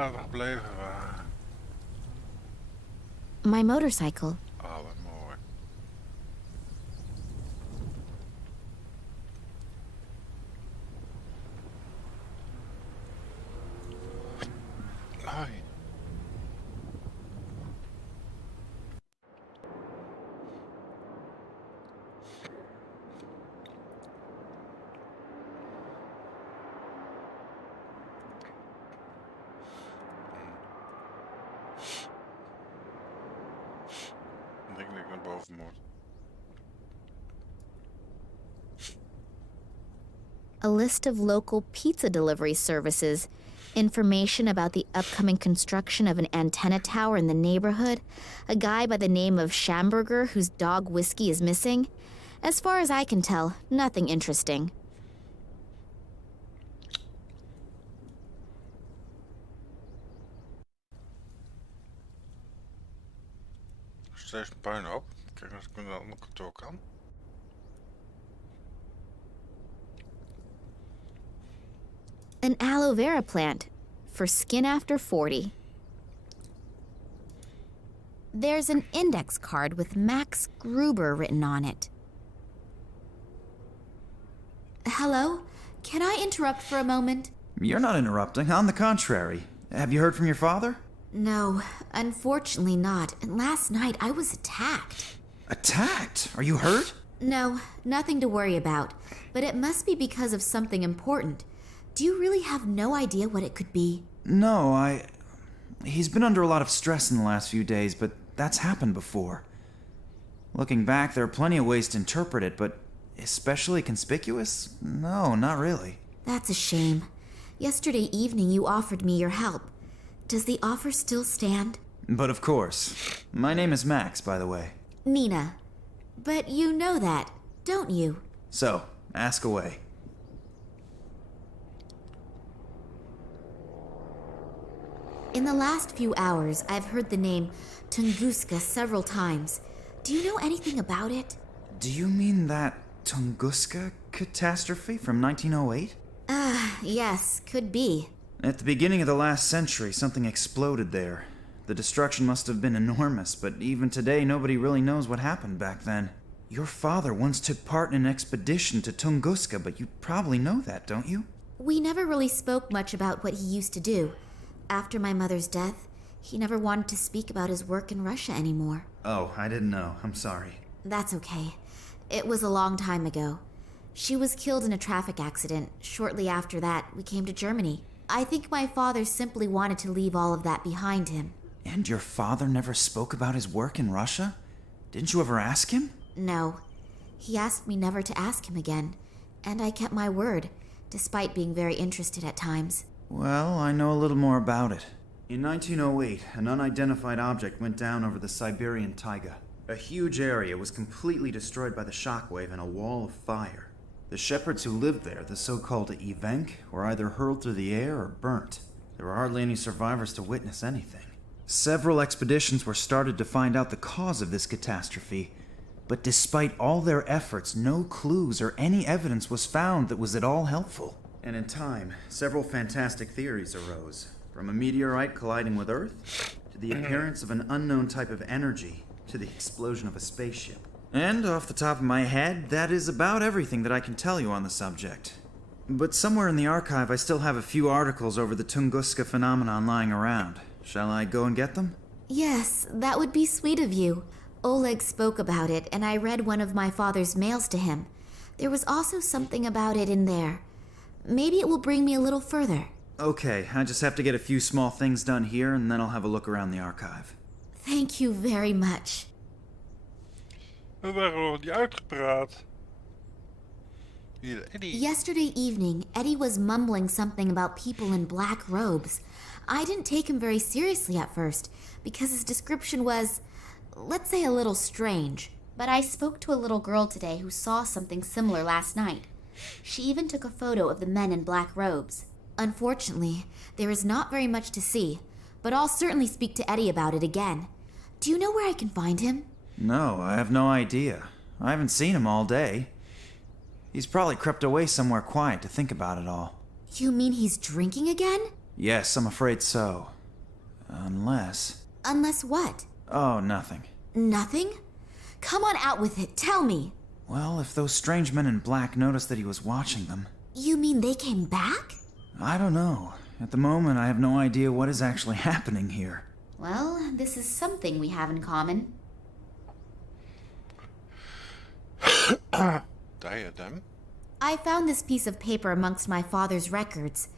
waar we gebleven waren. My motorcycle. Oh, wat mooi. Hoi. Ik denk dat ik naar boven moet. A list of local pizza delivery services, information about the upcoming construction of an antenna tower in the neighborhood, a guy by the name of Schamberger whose dog Whiskey is missing. As far as I can tell, nothing interesting. Steeds een puinhoop. Kijk als ik naar het andere kantoor kan. An aloe vera plant for skin after 40. There's an index card with Max Gruber written on it. Hello? Can I interrupt for a moment? You're not interrupting. On the contrary. Have you heard from your father? No, unfortunately not. And last night I was attacked. Attacked? Are you hurt? No, nothing to worry about. But it must be because of something important. Do you really have no idea what it could be? No, He's been under a lot of stress in the last few days, but that's happened before. Looking back, there are plenty of ways to interpret it, but especially conspicuous? No, not really. That's a shame. Yesterday evening you offered me your help. Does the offer still stand? But of course. My name is Max, by the way. Nina. But you know that, don't you? So, ask away. In the last few hours, I've heard the name Tunguska several times. Do you know anything about it? Do you mean that Tunguska catastrophe from 1908? Yes, could be. At the beginning of the last century, something exploded there. The destruction must have been enormous, but even today, nobody really knows what happened back then. Your father once took part in an expedition to Tunguska, but you probably know that, don't you? We never really spoke much about what he used to do. After my mother's death, he never wanted to speak about his work in Russia anymore. Oh, I didn't know. I'm sorry. That's okay. It was a long time ago. She was killed in a traffic accident. Shortly after that, we came to Germany. I think my father simply wanted to leave all of that behind him. And your father never spoke about his work in Russia? Didn't you ever ask him? No. He asked me never to ask him again. And I kept my word, despite being very interested at times. Well, I know a little more about it. In 1908, an unidentified object went down over the Siberian taiga. A huge area was completely destroyed by the shockwave and a wall of fire. The shepherds who lived there, the so-called evenk, were either hurled through the air or burnt. There were hardly any survivors to witness anything. Several expeditions were started to find out the cause of this catastrophe, but despite all their efforts, no clues or any evidence was found that was at all helpful. And in time, several fantastic theories arose, from a meteorite colliding with Earth, to the appearance of an unknown type of energy, to the explosion of a spaceship. And off the top of my head, that is about everything that I can tell you on the subject. But somewhere in the archive, I still have a few articles over the Tunguska phenomenon lying around. Shall I go and get them? Yes, that would be sweet of you. Oleg spoke about it, and I read one of my father's mails to him. There was also something about it in there. Maybe it will bring me a little further. Okay, I just have to get a few small things done here, and then I'll have a look around the archive. Thank you very much. We waren nog niet uitgepraat. Hier, Eddie. Yesterday evening, Eddie was mumbling something about people in black robes. I didn't take him very seriously at first, because his description was, let's say, a little strange. But I spoke to a little girl today who saw something similar last night. She even took a photo of the men in black robes. Unfortunately, there is not very much to see, but I'll certainly speak to Eddie about it again. Do you know where I can find him? No, I have no idea. I haven't seen him all day. He's probably crept away somewhere quiet to think about it all. You mean he's drinking again? Yes, I'm afraid so. Unless... Unless what? Oh, nothing. Nothing? Come on out with it, tell me. Well, if those strange men in black noticed that he was watching them... You mean they came back? I don't know. At the moment, I have no idea what is actually happening here. Well, this is something we have in common. Diadem? I found this piece of paper amongst my father's records.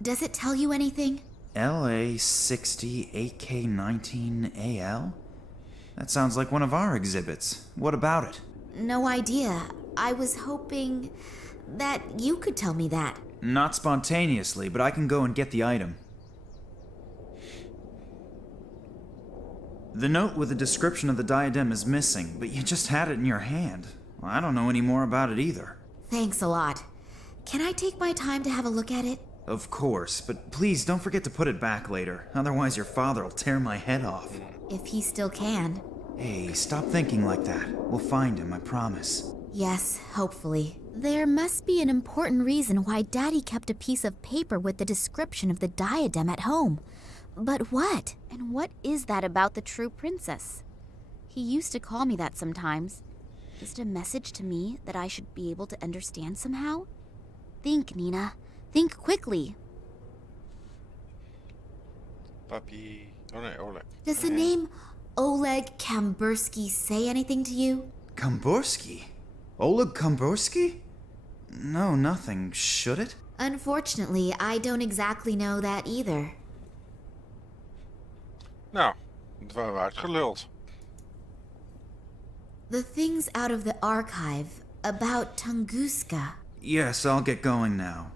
Does it tell you anything? LA 60 AK19 AL? That sounds like one of our exhibits. What about it? No idea. I was hoping that you could tell me that. Not spontaneously, but I can go and get the item. The note with the description of the diadem is missing, but you just had it in your hand. I don't know any more about it either. Thanks a lot. Can I take my time to have a look at it? Of course, but please don't forget to put it back later. Otherwise your father will tear my head off. If he still can. Hey, stop thinking like that. We'll find him, I promise. Yes, hopefully. There must be an important reason why Daddy kept a piece of paper with the description of the diadem at home. But what? And what is that about the true princess? He used to call me that sometimes. Is it a message to me that I should be able to understand somehow? Think, Nina. Think quickly. Papi... Oh nee, Oleg. Does the name Oleg Kambursky say anything to you? Kambursky? Oleg Kambursky? No, nothing. Should it? Unfortunately, I don't exactly know that either. Nou, dat waren we uitgeluld. The things out of the archive about Tunguska. Yes, I'll get going now.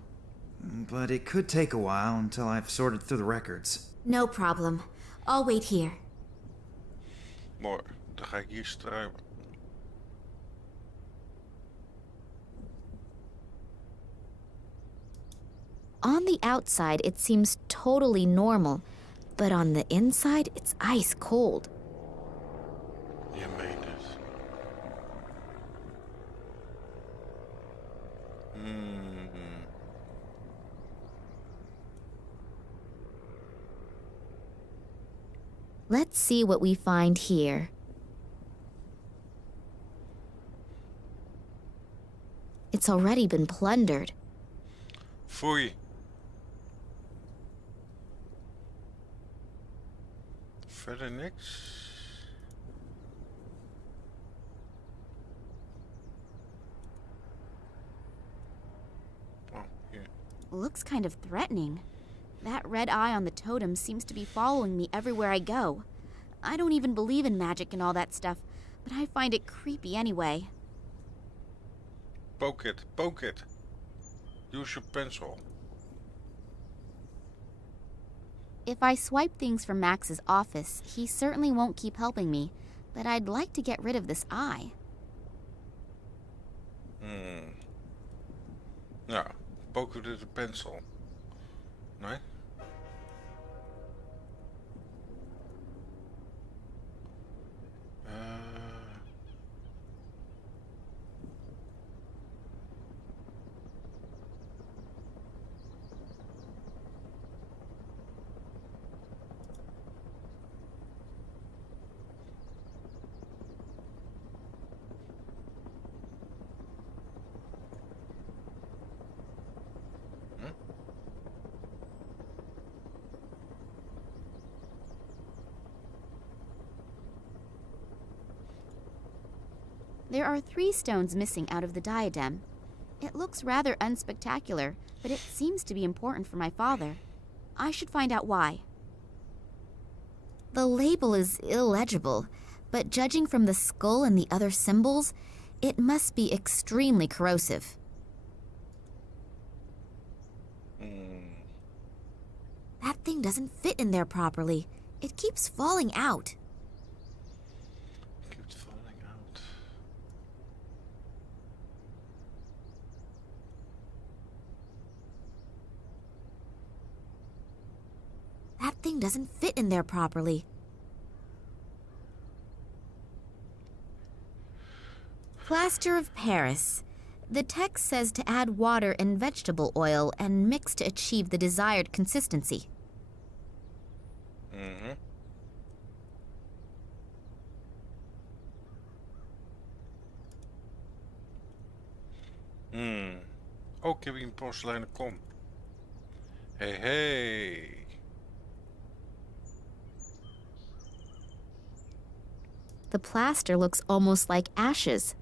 But it could take a while until I've sorted through the records. No problem. I'll wait here. Mooi, dan ga ik hier struimen. On the outside, it seems totally normal, but on the inside, it's ice cold. Je meent het. Let's see what we find here. It's already been plundered. Foei. Verder niks. Oh, hier. Looks kind of threatening. That red eye on the totem seems to be following me everywhere I go. I don't even believe in magic and all that stuff, but I find it creepy anyway. Poke it, poke it. Use your pencil. If I swipe things from Max's office, he certainly won't keep helping me, but I'd like to get rid of this eye. Ja, poke it with a pencil. Nee? There are 3 stones missing out of the diadem. It looks rather unspectacular, but it seems to be important for my father. I should find out why. The label is illegible, but judging from the skull and the other symbols, it must be extremely corrosive. That thing doesn't fit in there properly. It keeps falling out. Keeps falling out. That thing doesn't fit in there properly. Plaster of Paris. The text says to add water and vegetable oil and mix to achieve the desired consistency. Mhm. Hmm. Oh, ik heb hier een porseleinen kom. Hey, hey. The plaster looks almost like ashes.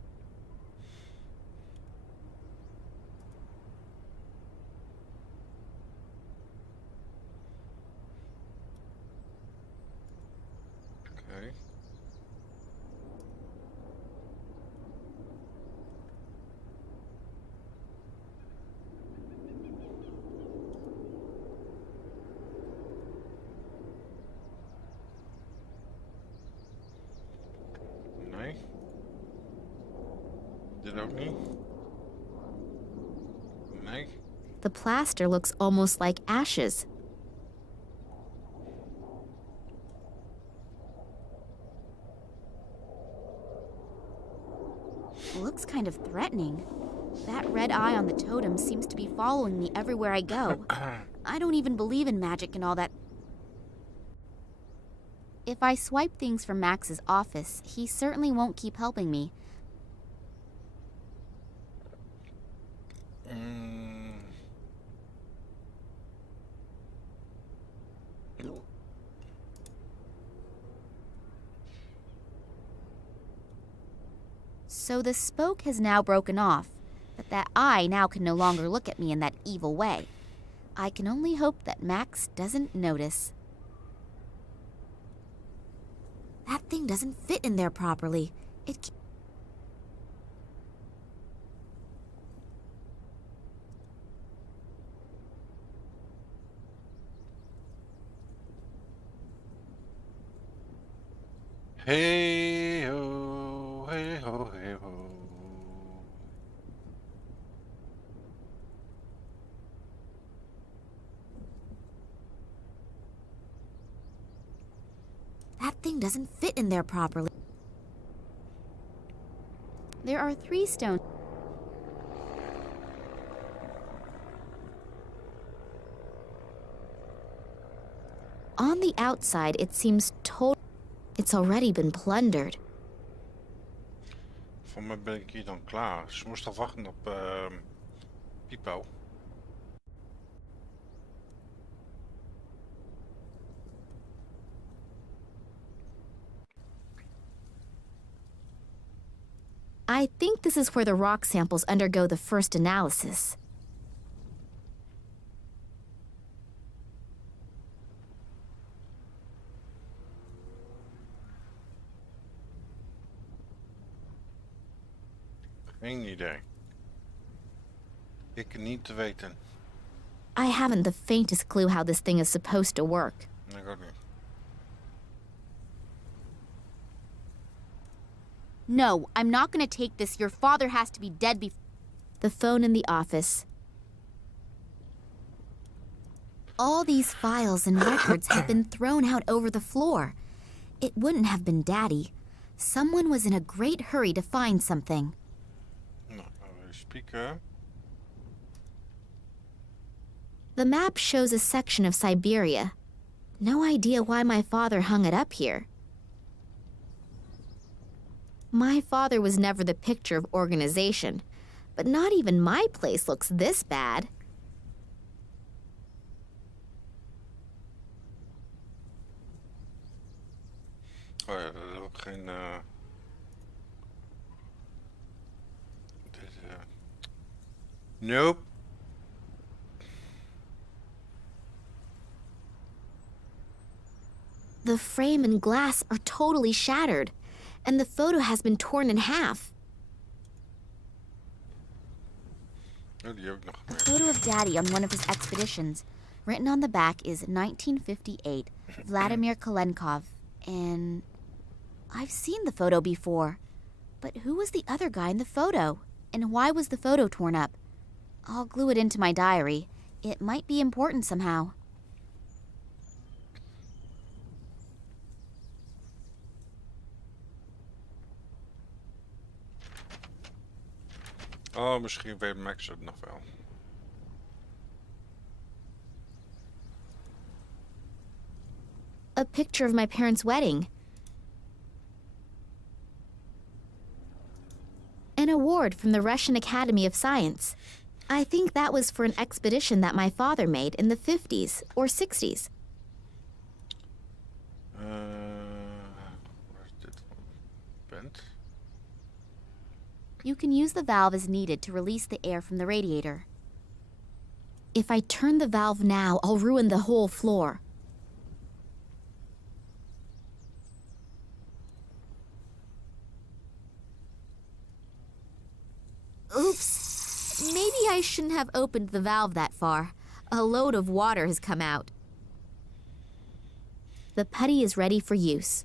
Oké. Nee. Dit ook niet. Nee. The plaster looks almost like ashes. Looks kind of threatening. That red eye on the totem seems to be following me everywhere I go. I don't even believe in magic and all that. If I swipe things from Max's office, he certainly won't keep helping me. So the spoke has now broken off, but that eye now can no longer look at me in that evil way. I can only hope that Max doesn't notice. That thing doesn't fit in there properly. It... Hey ho, hey ho, hey ho. That thing doesn't fit in there properly. There are 3 stones. On the outside, it seems it's already been plundered. Voor mij ben ik hier dan klaar. Ze moest al wachten op Pipo. I think this is where the rock samples undergo the first analysis. Geen idee. Ik niet te weten. I haven't the faintest clue how this thing is supposed to work. Nee, ik ook niet. No, I'm not gonna take this. Your father has to be dead before... The phone in the office. All these files and records have been thrown out over the floor. It wouldn't have been Daddy. Someone was in a great hurry to find something. Nou, spieken. The map shows a section of Siberia. No idea why my father hung it up here. My father was never the picture of organization, but not even my place looks this bad. Oh ja, dat is ook geen... Nope. The frame and glass are totally shattered, and the photo has been torn in half. Oh, die heb ik nog A gemist. photo of Daddy on one of his expeditions. Written on the back is 1958, Vladimir Kolenkov, and I've seen the photo before. But who was the other guy in the photo? And why was the photo torn up? I'll glue it into my diary. It might be important somehow. Oh, misschien weet Max het nog wel. A picture of my parents' wedding. An award from the Russian Academy of Science. I think that was for an expedition that my father made in the 50s or 60s. Where's dit bent? You can use the valve as needed to release the air from the radiator. If I turn the valve now, I'll ruin the whole floor. Oops. Maybe I shouldn't have opened the valve that far. A load of water has come out. The putty is ready for use.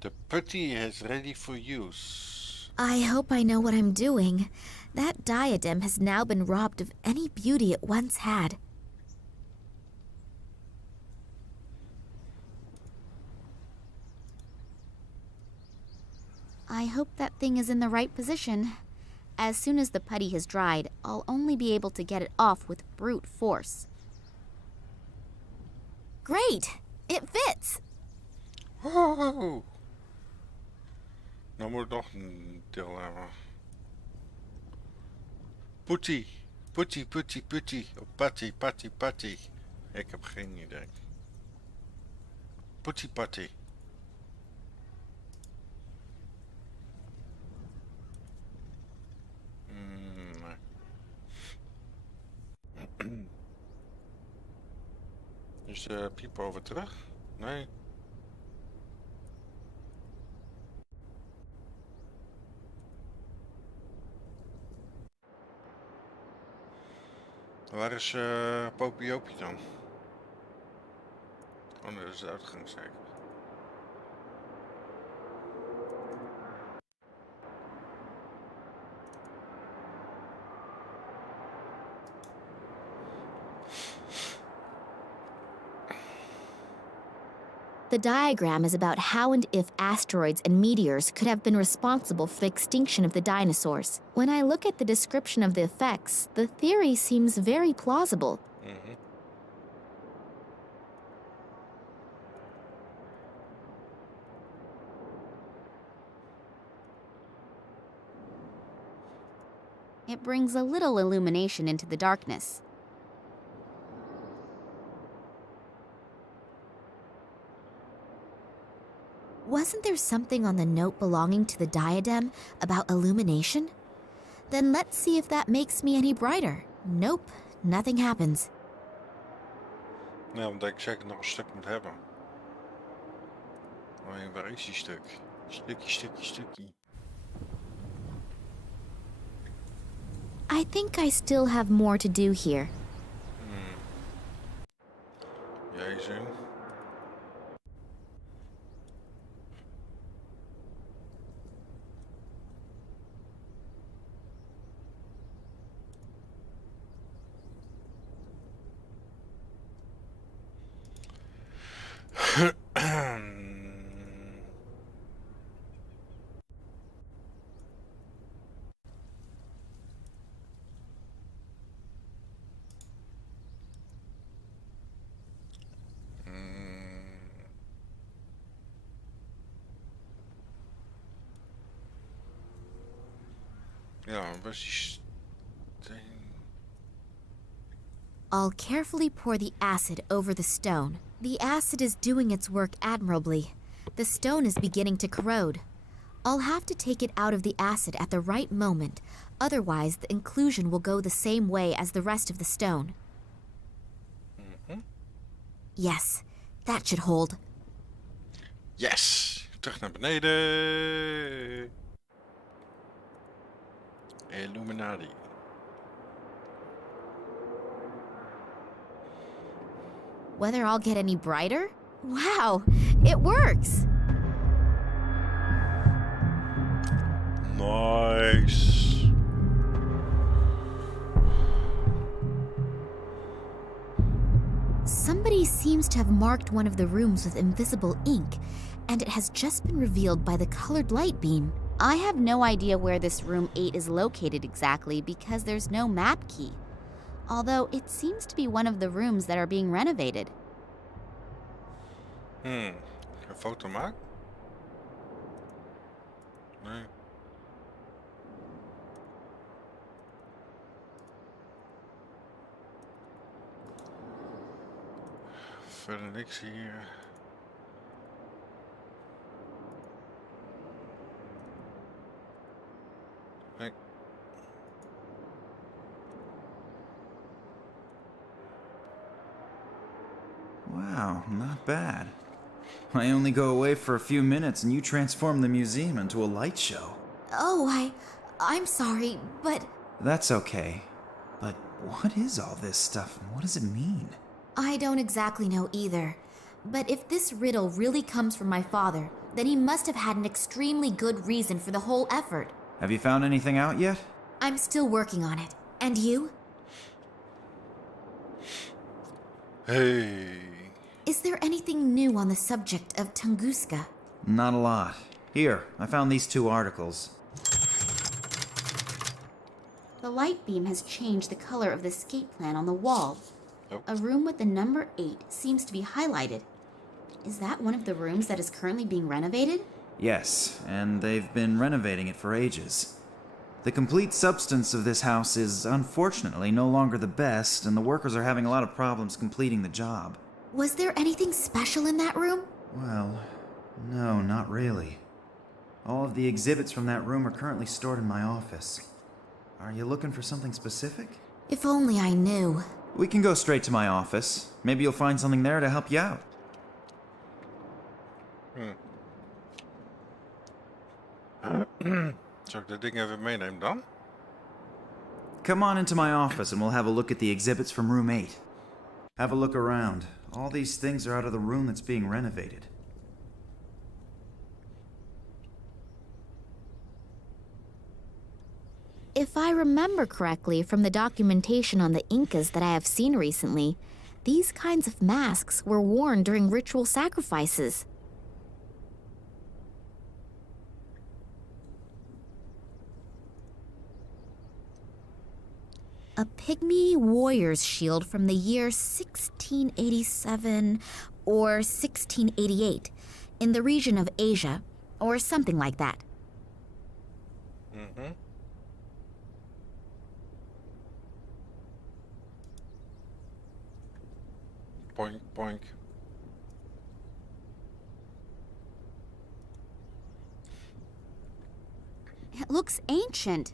The putty is ready for use. I hope I know what I'm doing. That diadem has now been robbed of any beauty it once had. I hope that thing is in the right position. As soon as the putty has dried, I'll only be able to get it off with brute force. Great! It fits! Wow. Nou moet ik nog een deel hebben. Putty. Putty, putty, putty. Of patty, patty, patty. Ik heb geen idee. Putty, patty. Nee. Is de pieper over terug? Nee. Waar is Popiopie dan? Oh nee, dat is de uitgang zeker. The diagram is about how and if asteroids and meteors could have been responsible for the extinction of the dinosaurs. When I look at the description of the effects, the theory seems very plausible. It brings a little illumination into the darkness. Wasn't there something on the note belonging to the diadem about illumination? Then let's see if that makes me any brighter. Nope, nothing happens. Nou, omdat ik zeker nog een stuk moet hebben. Oh, waar is die stuk? Stukje, stukje, stukje. I think I still have more to do here. Jezus. Ja, waar is die steen? I'll carefully pour the acid over the stone. The acid is doing its work admirably. The stone is beginning to corrode. I'll have to take it out of the acid at the right moment, otherwise the inclusion will go the same way as the rest of the stone. Yes, that should hold. Yes! Terug naar beneden! Illuminati. Whether I'll get any brighter? Wow, it works! Nice! Somebody seems to have marked one of the rooms with invisible ink, and it has just been revealed by the colored light beam. I have no idea where this room 8 is located exactly because there's no map key. Although it seems to be one of the rooms that are being renovated. Een foto maken? Nee. Verder niks hier. Nee. Wow, not bad. I only go away for a few minutes and you transform the museum into a light show. Oh, I'm sorry, but That's okay. But what is all this stuff and what does it mean? I don't exactly know either. But if this riddle really comes from my father, then he must have had an extremely good reason for the whole effort. Have you found anything out yet? I'm still working on it. And you? Hey. Is there anything new on the subject of Tunguska? Not a lot. Here, I found these 2 articles. The light beam has changed the color of the skate plan on the wall. Oh. A room with the number 8 seems to be highlighted. Is that one of the rooms that is currently being renovated? Yes, and they've been renovating it for ages. The complete substance of this house is unfortunately no longer the best, and the workers are having a lot of problems completing the job. Was there anything special in that room? Well, no, not really. All of the exhibits from that room are currently stored in my office. Are you looking for something specific? If only I knew. We can go straight to my office. Maybe you'll find something there to help you out. Zal ik dat ding even meenemen dan? Come on into my office and we'll have a look at the exhibits from room 8. Have a look around. All these things are out of the room that's being renovated. If I remember correctly from the documentation on the Incas that I have seen recently, these kinds of masks were worn during ritual sacrifices. A pygmy warrior's shield from the year 1687 or 1688 in the region of Asia, or something like that. Mhm. Poink, poink. It looks ancient.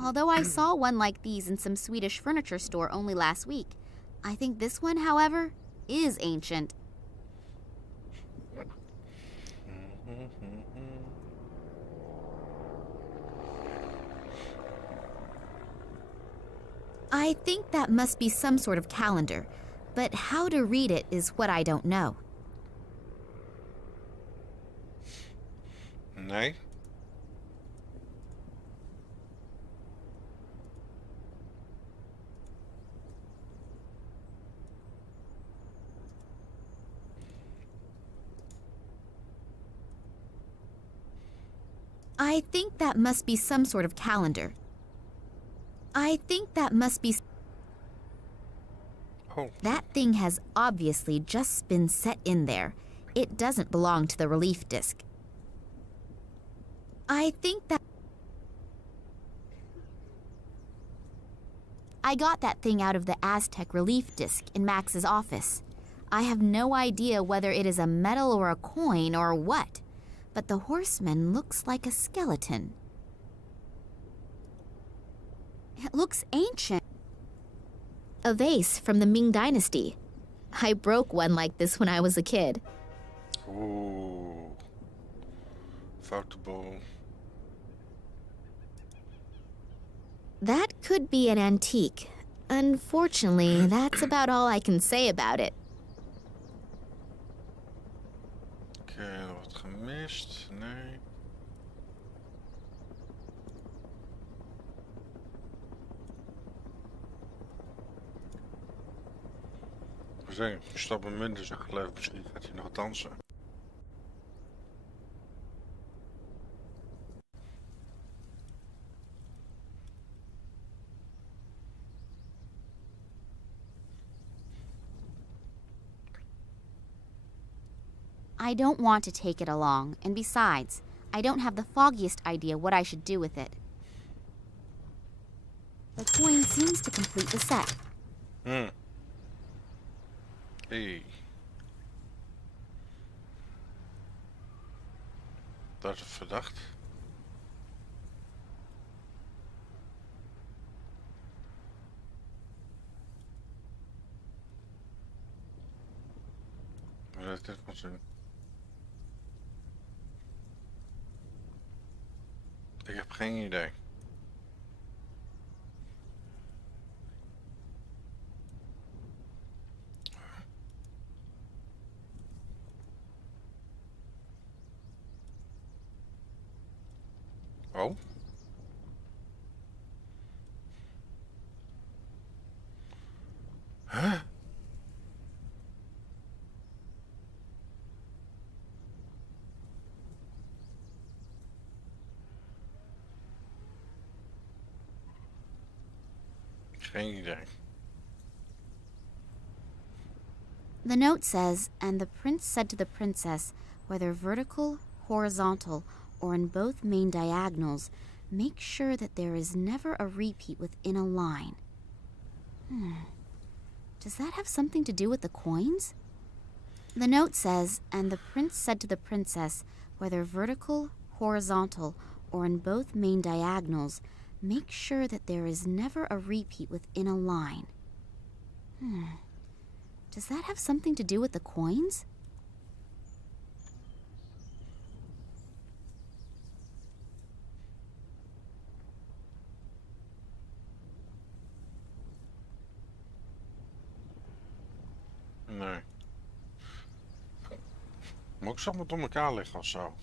Although I saw one like these in some Swedish furniture store only last week, I think this one, however, is ancient. I think that must be some sort of calendar, but how to read it is what I don't know. Nee. I think that must be some sort of calendar. I think that must be... Oh. That thing has obviously just been set in there. It doesn't belong to the relief disc. I think that... I got that thing out of the Aztec relief disc in Max's office. I have no idea whether it is a medal or a coin or what, but the horseman looks like a skeleton. It looks ancient. A vase from the Ming Dynasty. I broke one like this when I was a kid. Oeh. Foute boel. That could be an antique. Unfortunately, that's about all I can say about it. Oké, nog wat gemist? Nee. We zijn stappen minder, zeg geloof ik. Misschien gaat hij nog dansen. I don't want to take it along, and besides, I don't have the foggiest idea what I should do with it. The coin seems to complete the set. Hey. Dat is verdacht. Maar dat is wel zin. Ik heb geen idee. Oh. Huh? Geen idee. The note says, and the prince said to the princess, whether vertical, horizontal, or in both main diagonals, make sure that there is never a repeat within a line. Does that have something to do with the coins? The note says, and the prince said to the princess, whether vertical, horizontal, or in both main diagonals, make sure that there is never a repeat within a line. Does that have something to do with the coins? Nee. Moet ik ze allemaal door elkaar liggen of zo?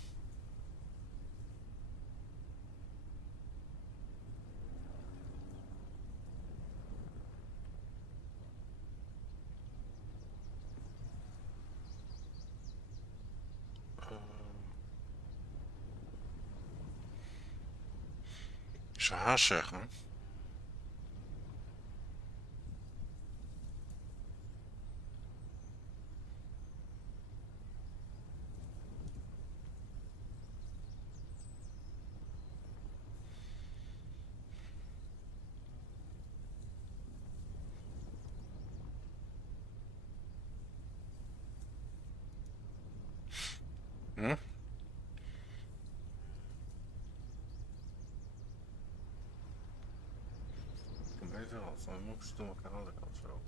Ik zou haast zeggen. Hm? Ik weet wel, van moet ik ze door elkaar liggen of zo?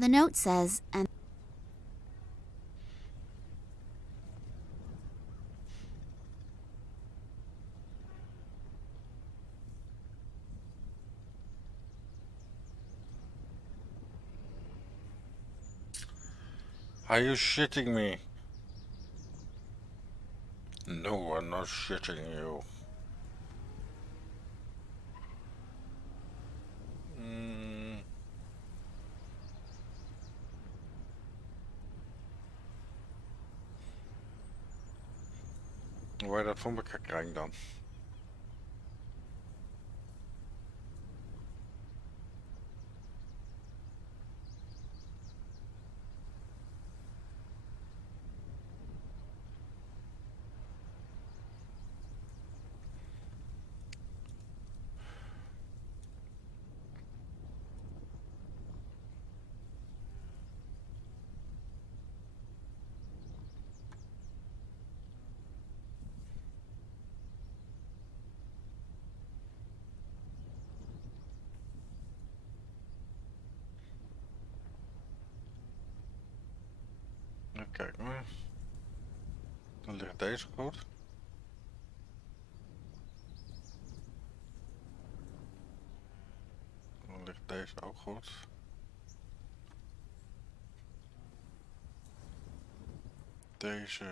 The note says, and Are you shitting me? No, I'm not shitting you. Hoe wil je dat voor elkaar krijgen dan? Even kijken hoor. Dan ligt deze goed. Dan ligt deze Deze ook goed. Deze...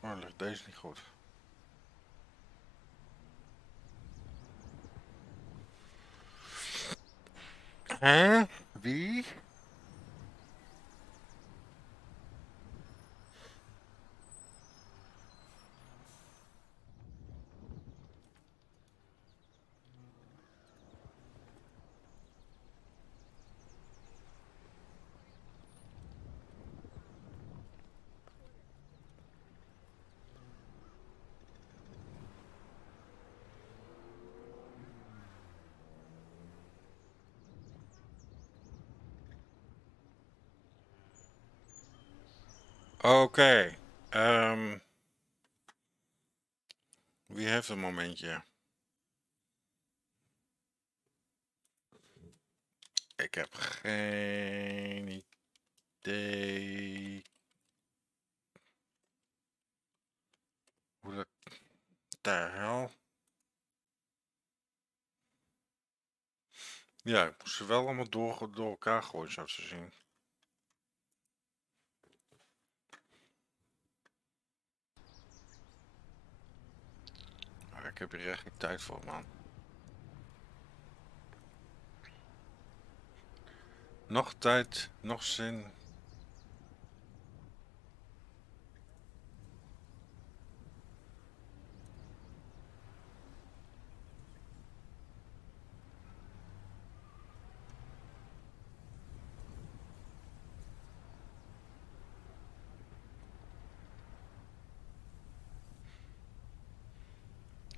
Oh, ligt deze niet goed. Hè? Wie? Oké. Wie heeft een momentje? Ik heb geen idee. Hoe dat... De hel? Ja, ik moest ze wel allemaal door elkaar gooien, zo te zien. Maar ik heb hier echt geen tijd voor, man. Nog tijd, nog zin.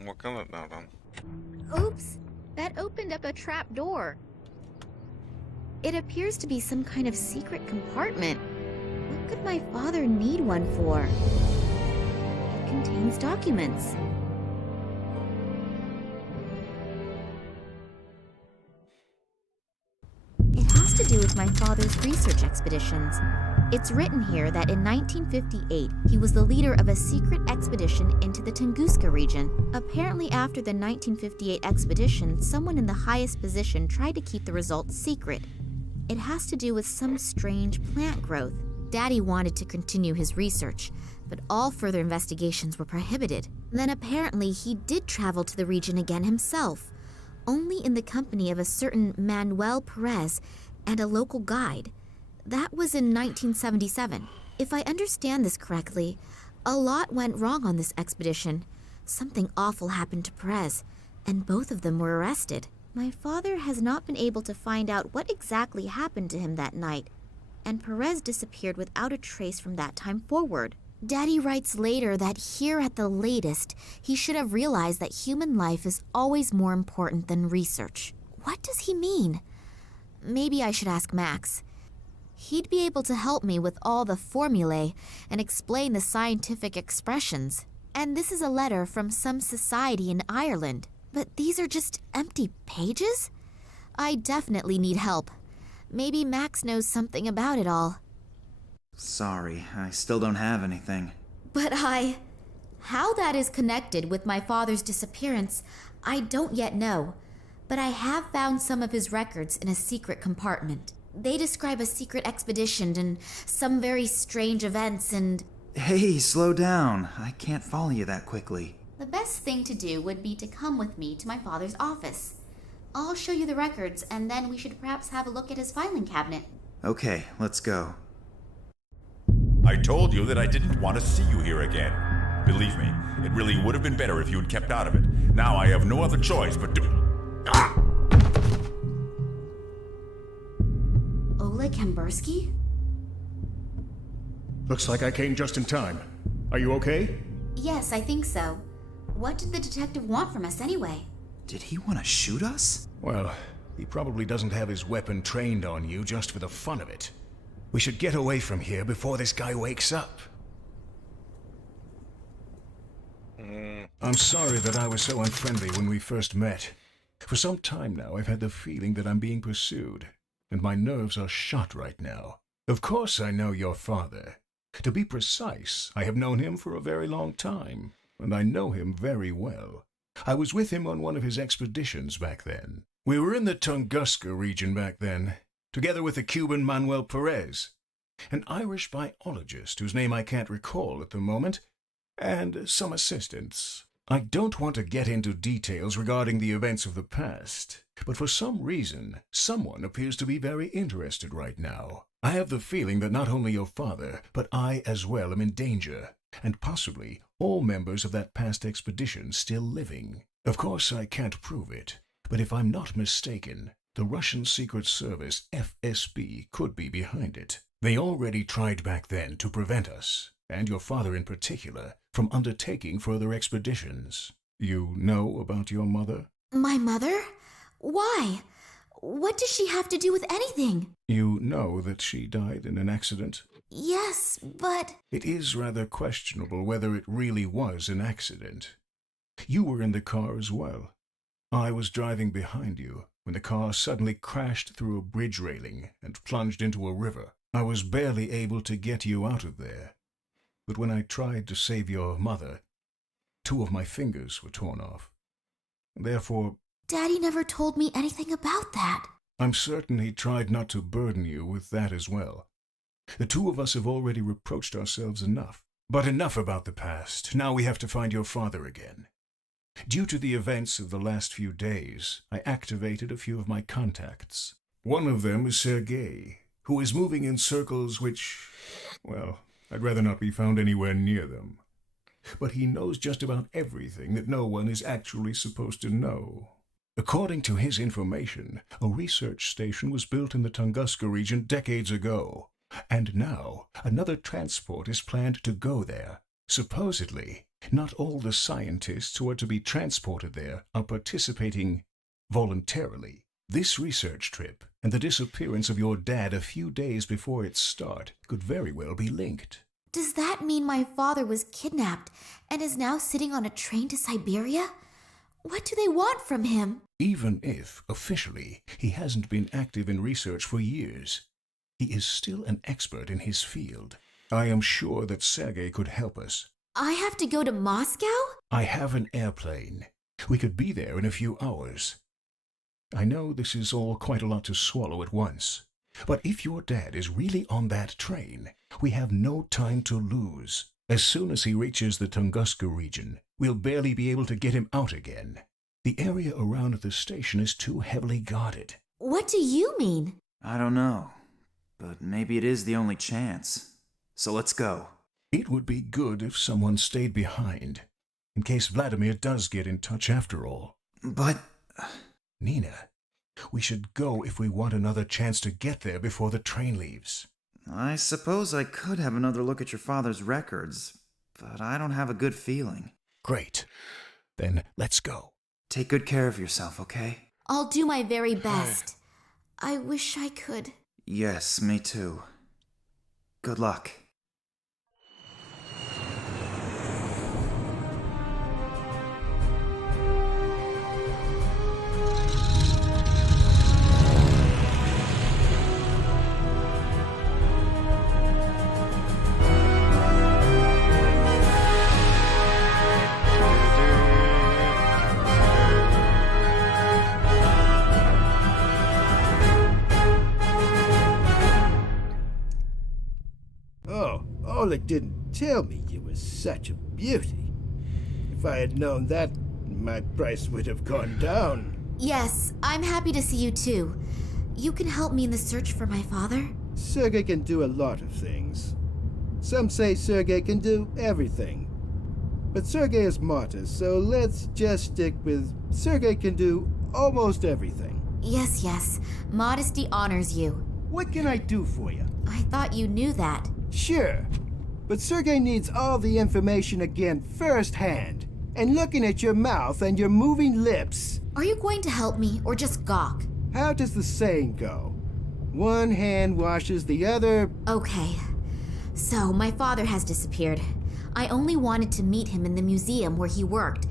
Wat kan dat nou dan? Oops, that opened up a trap door. It appears to be some kind of secret compartment. What could my father need one for? It contains documents. It has to do with my father's research expeditions. It's written here that in 1958, he was the leader of a secret expedition into the Tunguska region. Apparently, after the 1958 expedition, someone in the highest position tried to keep the results secret. It has to do with some strange plant growth. Daddy wanted to continue his research, but all further investigations were prohibited. Then apparently he did travel to the region again himself, only in the company of a certain Manuel Perez and a local guide. That was in 1977. If I understand this correctly, a lot went wrong on this expedition. Something awful happened to Perez, and both of them were arrested. My father has not been able to find out what exactly happened to him that night, and Perez disappeared without a trace from that time forward. Daddy writes later that here at the latest, he should have realized that human life is always more important than research. What does he mean? Maybe I should ask Max. He'd be able to help me with all the formulae and explain the scientific expressions. And this is a letter from some society in Ireland. But these are just empty pages? I definitely need help. Maybe Max knows something about it all. Sorry, I still don't have anything. But how that is connected with my father's disappearance, I don't yet know. But I have found some of his records in a secret compartment. They describe a secret expedition and some very strange events and... Hey, slow down. I can't follow you that quickly. The best thing to do would be to come with me to my father's office. I'll show you the records, and then we should perhaps have a look at his filing cabinet. Okay, let's go. I told you that I didn't want to see you here again. Believe me, it really would have been better if you had kept out of it. Now I have no other choice but to... Ah! Oleg Kambersky? Looks like I came just in time. Are you okay? Yes, I think so. What did the detective want from us anyway? Did he want to shoot us? Well, he probably doesn't have his weapon trained on you just for the fun of it. We should get away from here before this guy wakes up. I'm sorry that I was so unfriendly when we first met. For some time now, I've had the feeling that I'm being pursued, and my nerves are shot right now. Of course I know your father. To be precise, I have known him for a very long time, and I know him very well. I was with him on one of his expeditions back then. We were in the Tunguska region back then, together with the Cuban Manuel Perez, an Irish biologist whose name I can't recall at the moment, and some assistants. I don't want to get into details regarding the events of the past, but for some reason, someone appears to be very interested right now. I have the feeling that not only your father, but I as well am in danger, and possibly all members of that past expedition still living. Of course, I can't prove it, but if I'm not mistaken, the Russian Secret Service, FSB, could be behind it. They already tried back then to prevent us, and your father in particular, from undertaking further expeditions. You know about your mother? My mother? Why? What does she have to do with anything? You know that she died in an accident? Yes, but... It is rather questionable whether it really was an accident. You were in the car as well. I was driving behind you when the car suddenly crashed through a bridge railing and plunged into a river. I was barely able to get you out of there. But when I tried to save your mother, 2 of my fingers were torn off. Therefore... Daddy never told me anything about that. I'm certain he tried not to burden you with that as well. The 2 of us have already reproached ourselves enough. But enough about the past. Now we have to find your father again. Due to the events of the last few days, I activated a few of my contacts. One of them is Sergei, who is moving in circles which, well, I'd rather not be found anywhere near them. But he knows just about everything that no one is actually supposed to know. According to his information, a research station was built in the Tunguska region decades ago, and now another transport is planned to go there. Supposedly, not all the scientists who are to be transported there are participating voluntarily. This research trip and the disappearance of your dad a few days before its start could very well be linked. Does that mean my father was kidnapped and is now sitting on a train to Siberia? What do they want from him? Even if, officially, he hasn't been active in research for years, he is still an expert in his field. I am sure that Sergei could help us. I have to go to Moscow? I have an airplane. We could be there in a few hours. I know this is all quite a lot to swallow at once, but if your dad is really on that train, we have no time to lose. As soon as he reaches the Tunguska region, we'll barely be able to get him out again. The area around the station is too heavily guarded. What do you mean? I don't know, but maybe it is the only chance. So let's go. It would be good if someone stayed behind, in case Vladimir does get in touch after all. But... Nina, we should go if we want another chance to get there before the train leaves. I suppose I could have another look at your father's records, but I don't have a good feeling. Great. Then let's go. Take good care of yourself, okay? I'll do my very best. I wish I could. Yes, me too. Good luck. Oleg didn't tell me you were such a beauty. If I had known that, my price would have gone down. Yes, I'm happy to see you too. You can help me in the search for my father? Sergei can do a lot of things. Some say Sergei can do everything. But Sergei is martyr, so let's just stick with Sergei can do almost everything. Yes. Modesty honors you. What can I do for you? I thought you knew that. Sure. But Sergei needs all the information again firsthand. And looking at your mouth and your moving lips. Are you going to help me or just gawk? How does the saying go? One hand washes the other. Okay. So, my father has disappeared. I only wanted to meet him in the museum where he worked.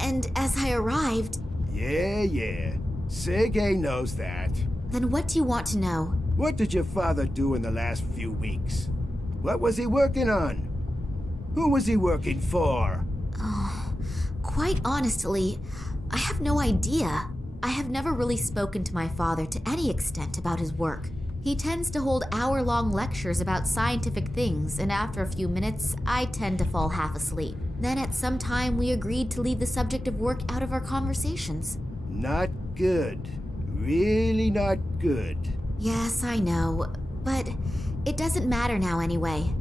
And as I arrived... Yeah. Sergei knows that. Then what do you want to know? What did your father do in the last few weeks? What was he working on? Who was he working for? Oh, Quite honestly, I have no idea. I have never really spoken to my father to any extent about his work. He tends to hold hour-long lectures about scientific things, and after a few minutes, I tend to fall half asleep. Then at some time, we agreed to leave the subject of work out of our conversations. Not good. Really not good. Yes, I know, but it doesn't matter now anyway.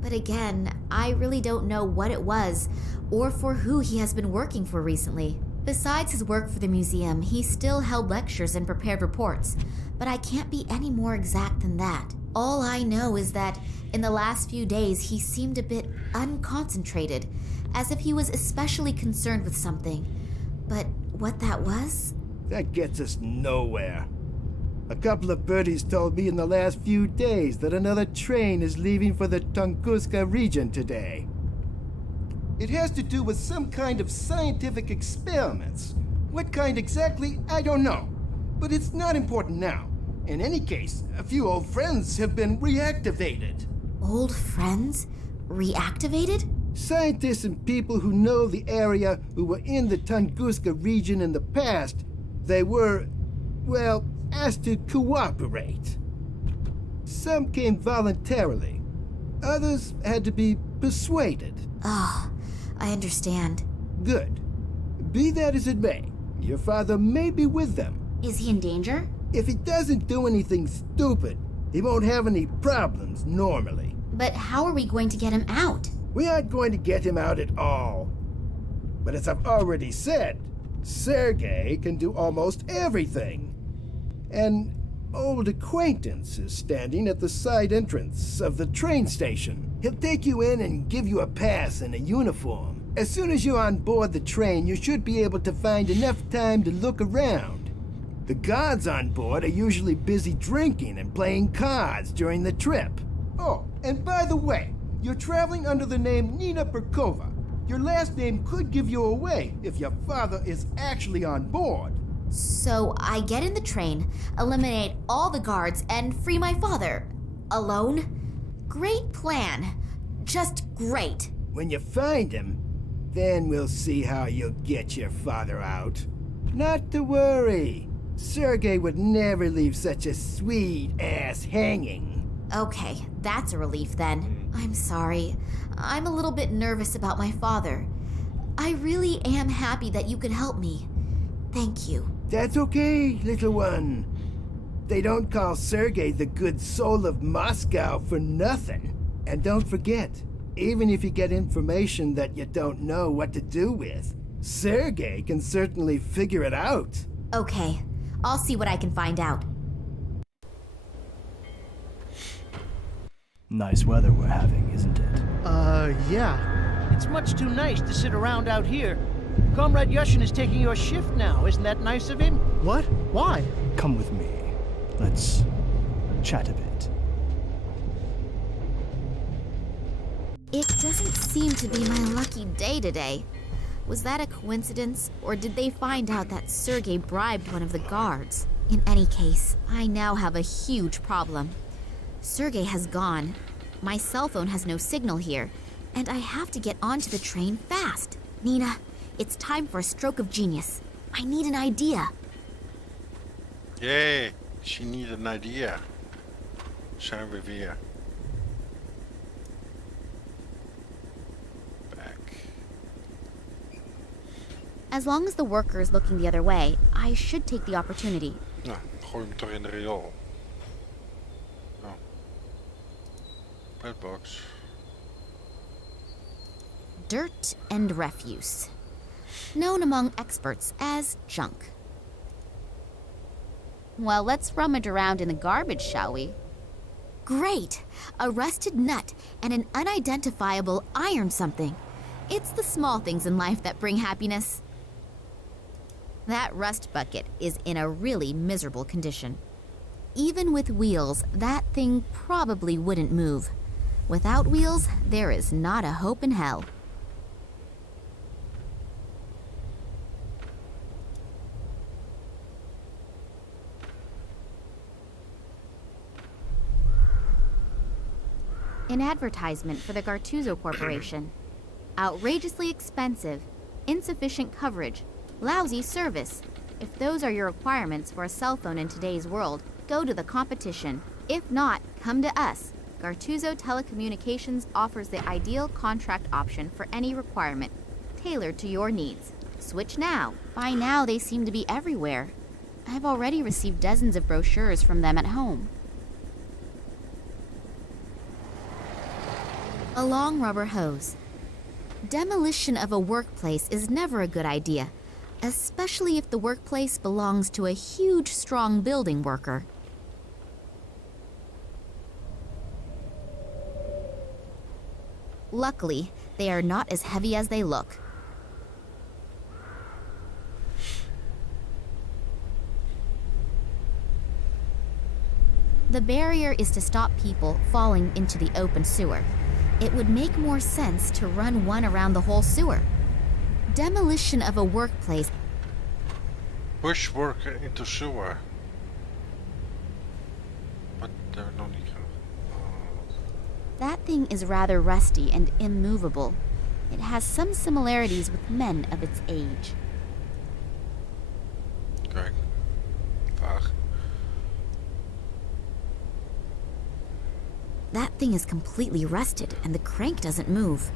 But again, I really don't know what it was, or for who he has been working for recently. Besides his work for the museum, he still held lectures and prepared reports, but I can't be any more exact than that. All I know is that in the last few days he seemed a bit unconcentrated, as if he was especially concerned with something. But what that was? That gets us nowhere. A couple of birdies told me in the last few days that another train is leaving for the Tunguska region today. It has to do with some kind of scientific experiments. What kind exactly, I don't know. But it's not important now. In any case, a few old friends have been reactivated. Old friends? Reactivated? Scientists and people who know the area who were in the Tunguska region in the past, they were, well, asked to cooperate. Some came voluntarily. Others had to be persuaded. Oh, I understand. Good. Be that as it may, your father may be with them. Is he in danger? If he doesn't do anything stupid, he won't have any problems normally. But how are we going to get him out? We aren't going to get him out at all. But as I've already said, Sergei can do almost everything. An old acquaintance is standing at the side entrance of the train station. He'll take you in and give you a pass and a uniform. As soon as you're on board the train, you should be able to find enough time to look around. The guards on board are usually busy drinking and playing cards during the trip. Oh, and by the way, you're traveling under the name Nina Perkova. Your last name could give you away if your father is actually on board. So I get in the train, eliminate all the guards, and free my father. Alone? Great plan. Just great. When you find him, then we'll see how you'll get your father out. Not to worry. Sergei would never leave such a sweet ass hanging. Okay, that's a relief then. I'm sorry. I'm a little bit nervous about my father. I really am happy that you could help me. Thank you. That's okay, little one. They don't call Sergei the good soul of Moscow for nothing. And don't forget, even if you get information that you don't know what to do with, Sergei can certainly figure it out. Okay, I'll see what I can find out. Nice weather we're having, isn't it? Yeah. It's much too nice to sit around out here. Comrade Yushin is taking your shift now. Isn't that nice of him? What? Why? Come with me. Let's chat a bit. It doesn't seem to be my lucky day today. Was that a coincidence, or did they find out that Sergei bribed one of the guards? In any case, I now have a huge problem. Sergei has gone. My cell phone has no signal here, and I have to get onto the train fast. Nina, it's time for a stroke of genius. I need an idea. Yay, she needs an idea. Zijn we weer. Back. As long as the worker is looking the other way, I should take the opportunity. Nou, gooi hem toch in de riool. Oh. Breadbox. Dirt and refuse. Known among experts as junk. Well, let's rummage around in the garbage, shall we? Great! A rusted nut and an unidentifiable iron something. It's the small things in life that bring happiness. That rust bucket is in a really miserable condition. Even with wheels, that thing probably wouldn't move. Without wheels, there is not a hope in hell. An advertisement for the Gartuzo Corporation. Outrageously expensive. insufficient coverage, lousy service. If those are your requirements for a cell phone in today's world, go to the competition. If not, come to us. Gartuzo Telecommunications offers the ideal contract option for any requirement, tailored to your needs. Switch now. By now, they seem to be everywhere. I've already received dozens of brochures from them at home. A long rubber hose. Demolition of a workplace is never a good idea, especially if the workplace belongs to a huge, strong building worker. Luckily, they are not as heavy as they look. The barrier is to stop people falling into the open sewer. It would make more sense to run one around the whole sewer. Demolition of a workplace. Push worker into sewer. But they're not even. That thing is rather rusty and immovable. It has some similarities with men of its age. Kijk. Vaag. That thing is completely rusted and the crank doesn't move.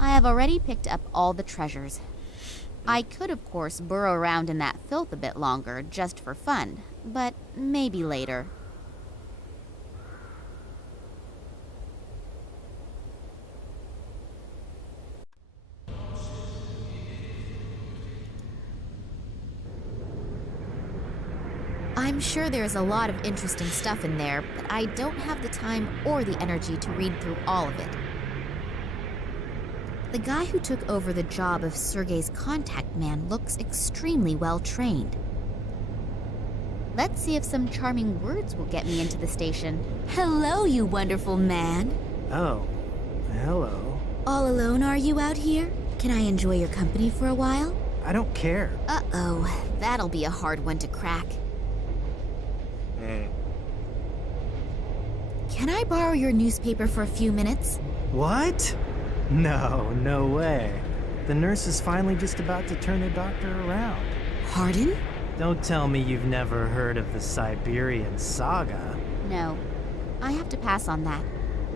I have already picked up all the treasures. I could, of course, burrow around in that filth a bit longer, just for fun, but maybe later. I'm sure there's a lot of interesting stuff in there, but I don't have the time or the energy to read through all of it. The guy who took over the job of Sergei's contact man looks extremely well trained. Let's see if some charming words will get me into the station. Hello, you wonderful man. Oh, hello. All alone are you out here? Can I enjoy your company for a while? I don't care. Uh-oh, that'll be a hard one to crack. Can I borrow your newspaper for a few minutes? What? No way. The nurse is finally just about to turn the doctor around. Pardon? Don't tell me you've never heard of the Siberian Saga. No. I have to pass on that.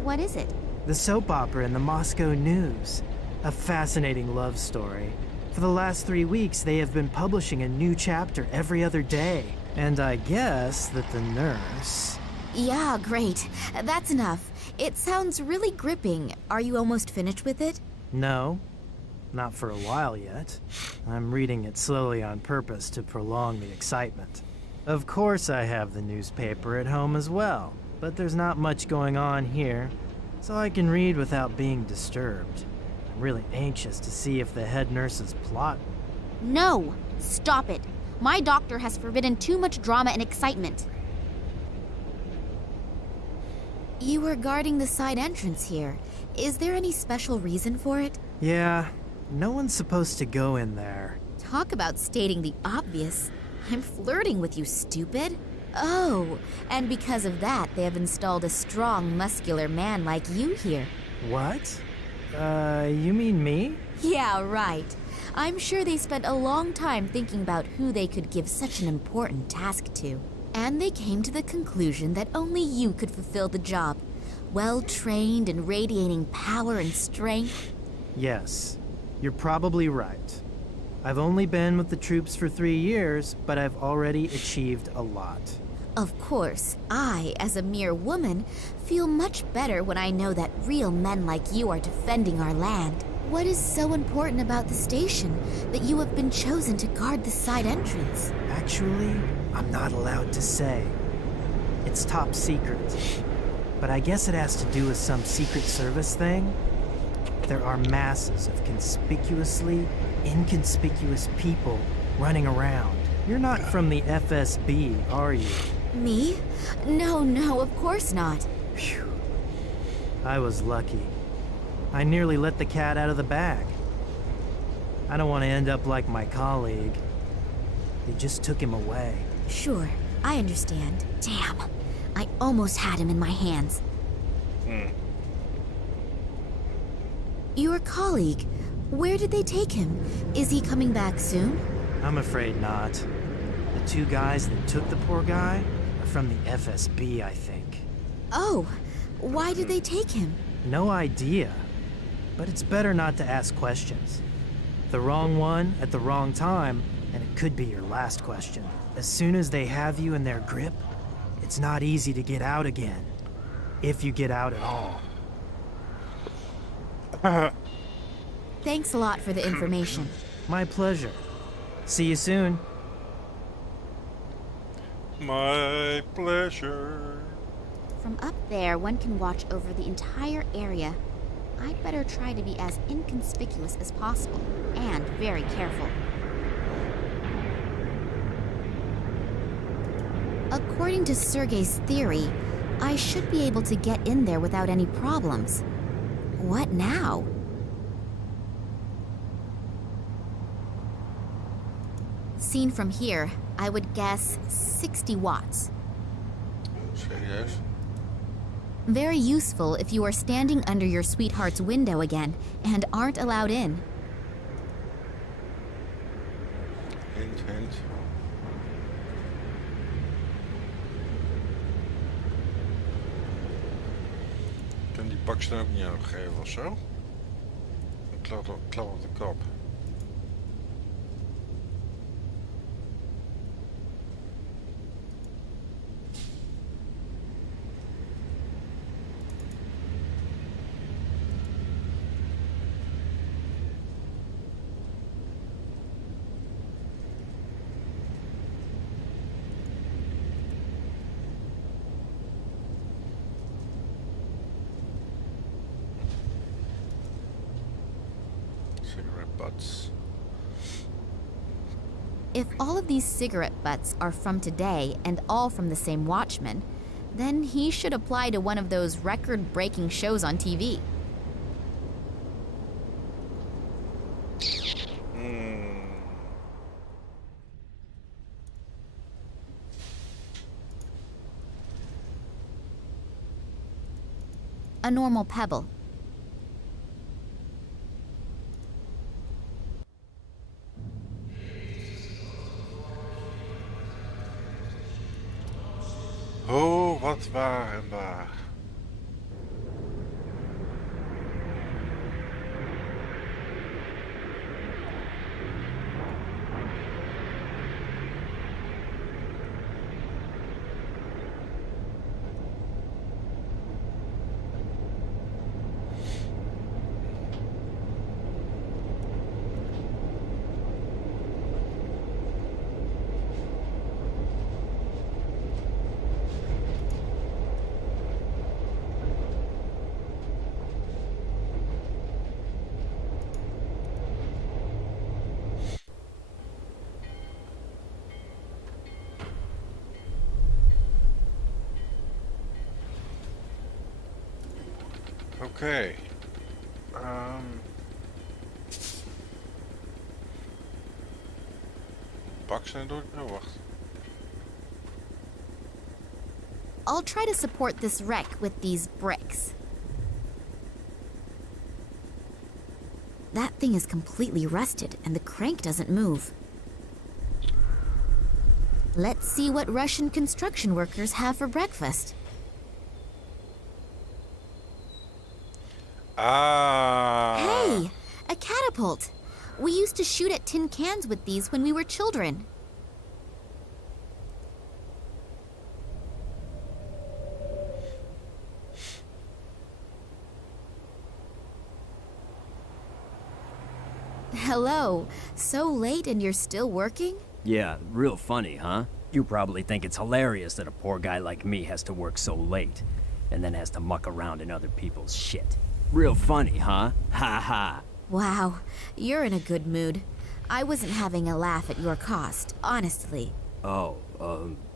What is it? The soap opera in the Moscow News. A fascinating love story. For the last 3 weeks, they have been publishing a new chapter every other day. And I guess that the nurse... Yeah, great. That's enough. It sounds really gripping. Are you almost finished with it? No. Not for a while yet. I'm reading it slowly on purpose to prolong the excitement. Of course I have the newspaper at home as well, but there's not much going on here, so I can read without being disturbed. I'm really anxious to see if the head nurse is plotting. No! Stop it! My doctor has forbidden too much drama and excitement. You were guarding the side entrance here. Is there any special reason for it? Yeah, no one's supposed to go in there. Talk about stating the obvious. I'm flirting with you, stupid. Oh, and because of that, they have installed a strong, muscular man like you here. What? You mean me? Yeah, right. I'm sure they spent a long time thinking about who they could give such an important task to. And they came to the conclusion that only you could fulfill the job. Well-trained and radiating power and strength. Yes, you're probably right. I've only been with the troops for 3 years, but I've already achieved a lot. Of course, I, as a mere woman, feel much better when I know that real men like you are defending our land. What is so important about the station that you have been chosen to guard the side entrance? Actually, I'm not allowed to say. It's top secret. But I guess it has to do with some Secret Service thing. There are masses of conspicuously inconspicuous people running around. You're not from the FSB, are you? Me? No, of course not. Phew. I was lucky. I nearly let the cat out of the bag. I don't want to end up like my colleague. They just took him away. Sure, I understand. Damn, I almost had him in my hands. Your colleague, where did they take him? Is he coming back soon? I'm afraid not. The two guys that took the poor guy are from the FSB, I think. Oh, why did they take him? No idea. But it's better not to ask questions. The wrong one at the wrong time, and it could be your last question. As soon as they have you in their grip, it's not easy to get out again. If you get out at all. Thanks a lot for the information. My pleasure. See you soon. My pleasure. From up there, one can watch over the entire area. I'd better try to be as inconspicuous as possible, and very careful. According to Sergei's theory, I should be able to get in there without any problems. What now? Seen from here, I would guess 60 watts. Serieus? Very useful if you are standing under your sweetheart's window again and aren't allowed in. Hint, hint. Ik kan die baksteen ook niet aan geven of zo? Een klap op de kop. Cigarette butts. If all of these cigarette butts are from today and all from the same watchman, then he should apply to one of those record-breaking shows on TV. A normal pebble. Oh, wat waar en waar. Oké. Baksteen door. Oh, wacht. I'll try to support this wreck with these bricks. That thing is completely rusted and the crank doesn't move. Let's see what Russian construction workers have for breakfast. Ah. Hey, a catapult. We used to shoot at tin cans with these when we were children. Hello. So late and you're still working? Yeah, real funny, huh? You probably think it's hilarious that a poor guy like me has to work so late, and then has to muck around in other people's shit. Real funny, huh? Ha ha. Wow, you're in a good mood. I wasn't having a laugh at your cost, honestly. Oh,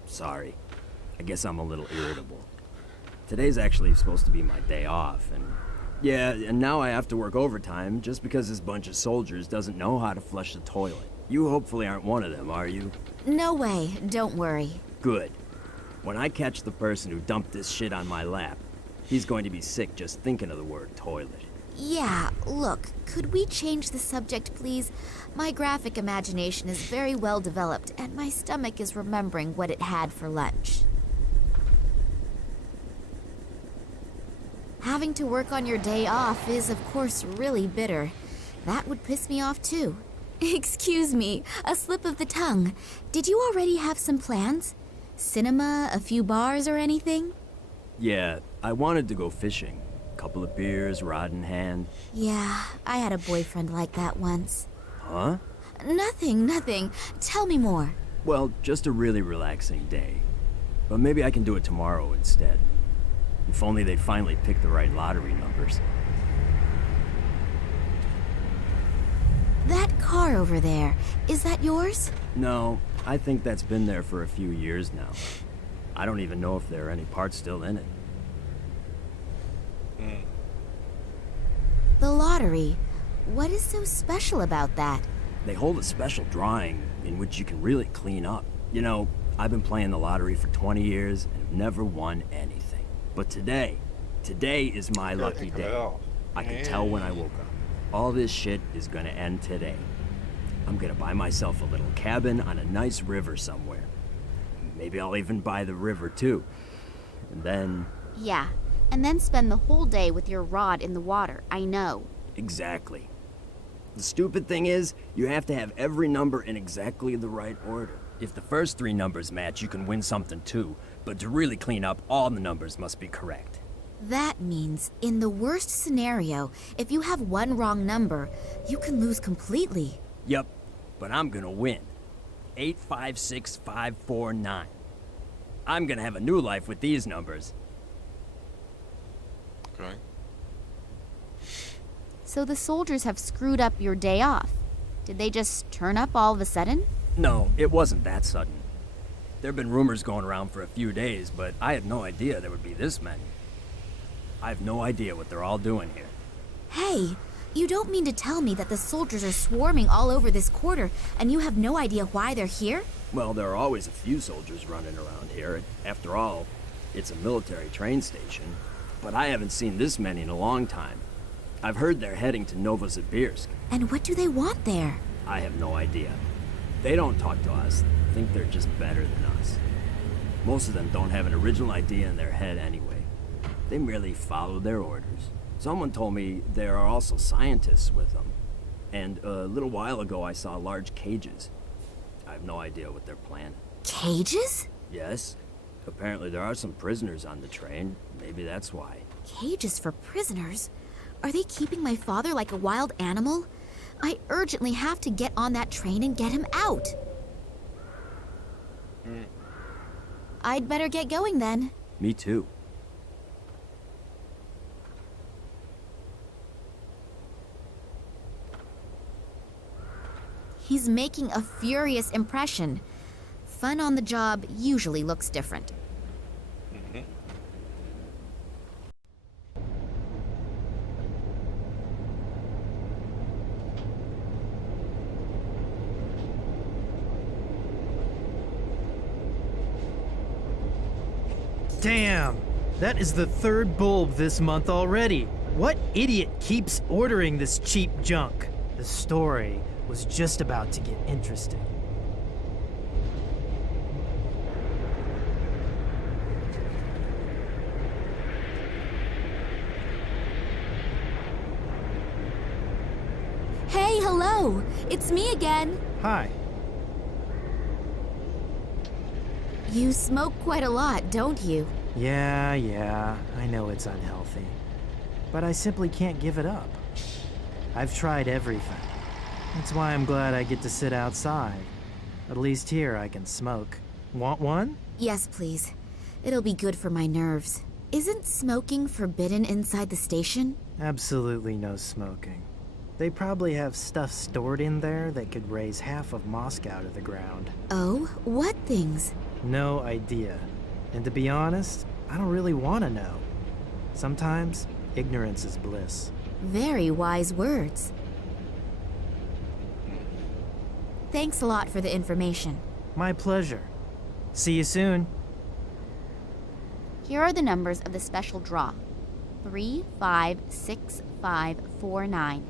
sorry. I guess I'm a little irritable. Today's actually supposed to be my day off, and yeah, and now I have to work overtime just because this bunch of soldiers doesn't know how to flush the toilet. You hopefully aren't one of them, are you? No way, don't worry. Good. When I catch the person who dumped this shit on my lap, he's going to be sick just thinking of the word toilet. Yeah, look, could we change the subject, please? My graphic imagination is very well developed, and my stomach is remembering what it had for lunch. Having to work on your day off is, of course, really bitter. That would piss me off, too. Excuse me, a slip of the tongue. Did you already have some plans? Cinema, a few bars, or anything? Yeah, I wanted to go fishing. Couple of beers, rod in hand. Yeah, I had a boyfriend like that once. Huh? Nothing. Tell me more. Well, just a really relaxing day. But maybe I can do it tomorrow instead. If only they'd finally pick the right lottery numbers. That car over there, is that yours? No, I think that's been there for a few years now. I don't even know if there are any parts still in it. The lottery. What is so special about that? They hold a special drawing in which you can really clean up. You know, I've been playing the lottery for 20 years and have never won anything. But today is my lucky day. I can tell when I woke up. All this shit is gonna end today. I'm gonna buy myself a little cabin on a nice river somewhere. Maybe I'll even buy the river too. And then... Yeah, and then spend the whole day with your rod in the water, I know. Exactly. The stupid thing is, you have to have every number in exactly the right order. If the first 3 numbers match, you can win something too. But to really clean up, all the numbers must be correct. That means, in the worst scenario, if you have one wrong number, you can lose completely. Yep, but I'm gonna win. 856549. I'm gonna have a new life with these numbers. Okay. So the soldiers have screwed up your day off. Did they just turn up all of a sudden? No, it wasn't that sudden. There've been rumors going around for a few days, but I had no idea there would be this many. I have no idea what they're all doing here. Hey, you don't mean to tell me that the soldiers are swarming all over this quarter, and you have no idea why they're here? Well, there are always a few soldiers running around here. After all, it's a military train station. But I haven't seen this many in a long time. I've heard they're heading to Novosibirsk. And what do they want there? I have no idea. They don't talk to us. Think they're just better than us. Most of them don't have an original idea in their head anyway. They merely follow their orders. Someone told me there are also scientists with them. And a little while ago I saw large cages. I have no idea what they're planning. Cages? Yes. Apparently there are some prisoners on the train. Maybe that's why. Cages for prisoners? Are they keeping my father like a wild animal? I urgently have to get on that train and get him out. I'd better get going then. Me too. He's making a furious impression. Fun on the job usually looks different. Damn! That is the 3rd bulb this month already. What idiot keeps ordering this cheap junk? The story was just about to get interesting. Hey, hello! It's me again! Hi. You smoke quite a lot, don't you? Yeah, I know it's unhealthy. But I simply can't give it up. I've tried everything. That's why I'm glad I get to sit outside. At least here I can smoke. Want one? Yes, please. It'll be good for my nerves. Isn't smoking forbidden inside the station? Absolutely no smoking. They probably have stuff stored in there that could raise half of Moscow to the ground. Oh, what things? No idea. And to be honest, I don't really want to know. Sometimes, ignorance is bliss. Very wise words. Thanks a lot for the information. My pleasure. See you soon. Here are the numbers of the special draw. 356549.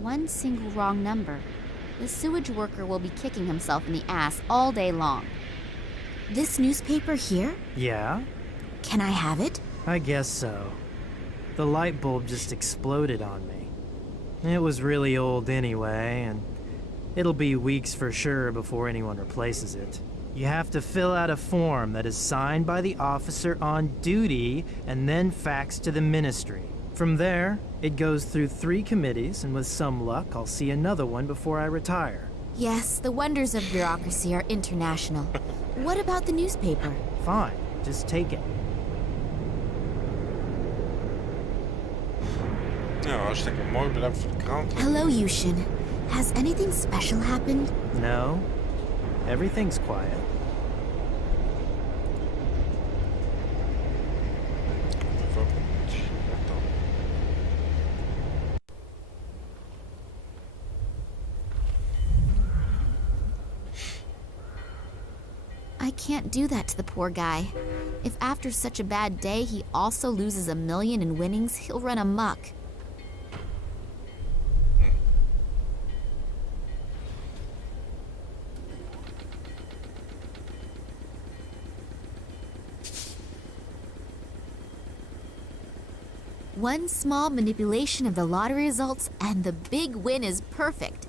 One single wrong number. The sewage worker will be kicking himself in the ass all day long. This newspaper here? Yeah? Can I have it? I guess so. The light bulb just exploded on me. It was really old anyway, and it'll be weeks for sure before anyone replaces it. You have to fill out a form that is signed by the officer on duty and then faxed to the ministry. From there, it goes through 3 committees, and with some luck, I'll see another one before I retire. Yes, the wonders of bureaucracy are international. What about the newspaper? Fine, just take it. Ja, hartstikke mooi. Bedankt voor de krant. Hello, Yushin. Has anything special happened? No, everything's quiet. I can't do that to the poor guy. If after such a bad day he also loses $1 million in winnings, he'll run amok. One small manipulation of the lottery results and the big win is perfect.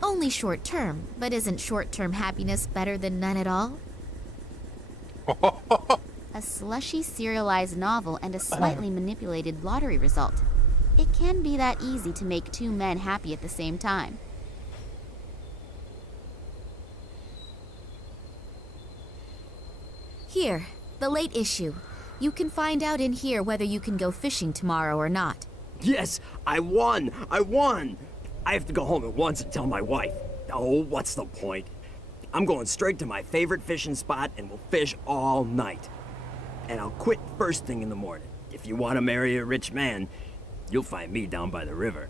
Only short term, but isn't short-term happiness better than none at all? A slushy serialized novel and a slightly manipulated lottery result. It can be that easy to make 2 men happy at the same time. Here, the late issue. You can find out in here whether you can go fishing tomorrow or not. Yes, I won! I won! I have to go home at once and tell my wife. Oh, what's the point? I'm going straight to my favorite fishing spot and we'll fish all night. And I'll quit first thing in the morning. If you want to marry a rich man, you'll find me down by the river.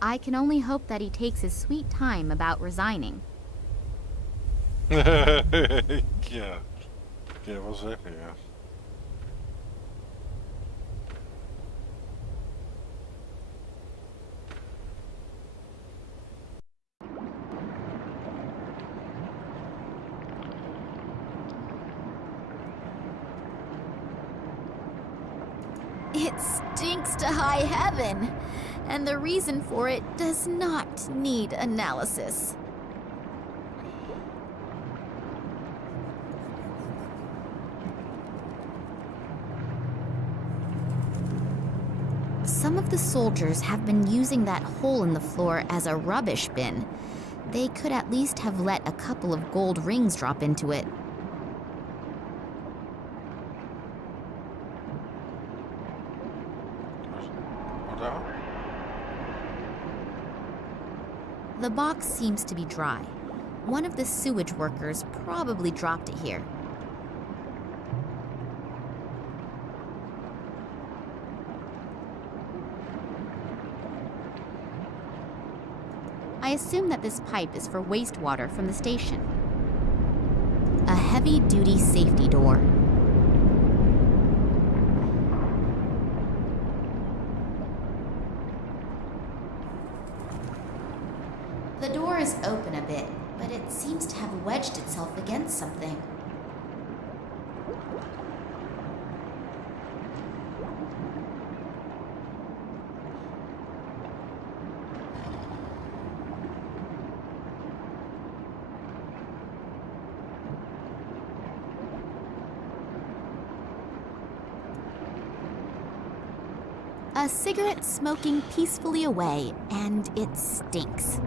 I can only hope that he takes his sweet time about resigning. Ja. Ja, wel zeggen, ja. It stinks to high heaven, and the reason for it does not need analysis. Some of the soldiers have been using that hole in the floor as a rubbish bin. They could at least have let a couple of gold rings drop into it. The box seems to be dry. One of the sewage workers probably dropped it here. I assume that this pipe is for wastewater from the station. A heavy-duty safety door. The door is open a bit, but it seems to have wedged itself against something. A cigarette smoking peacefully away, and it stinks.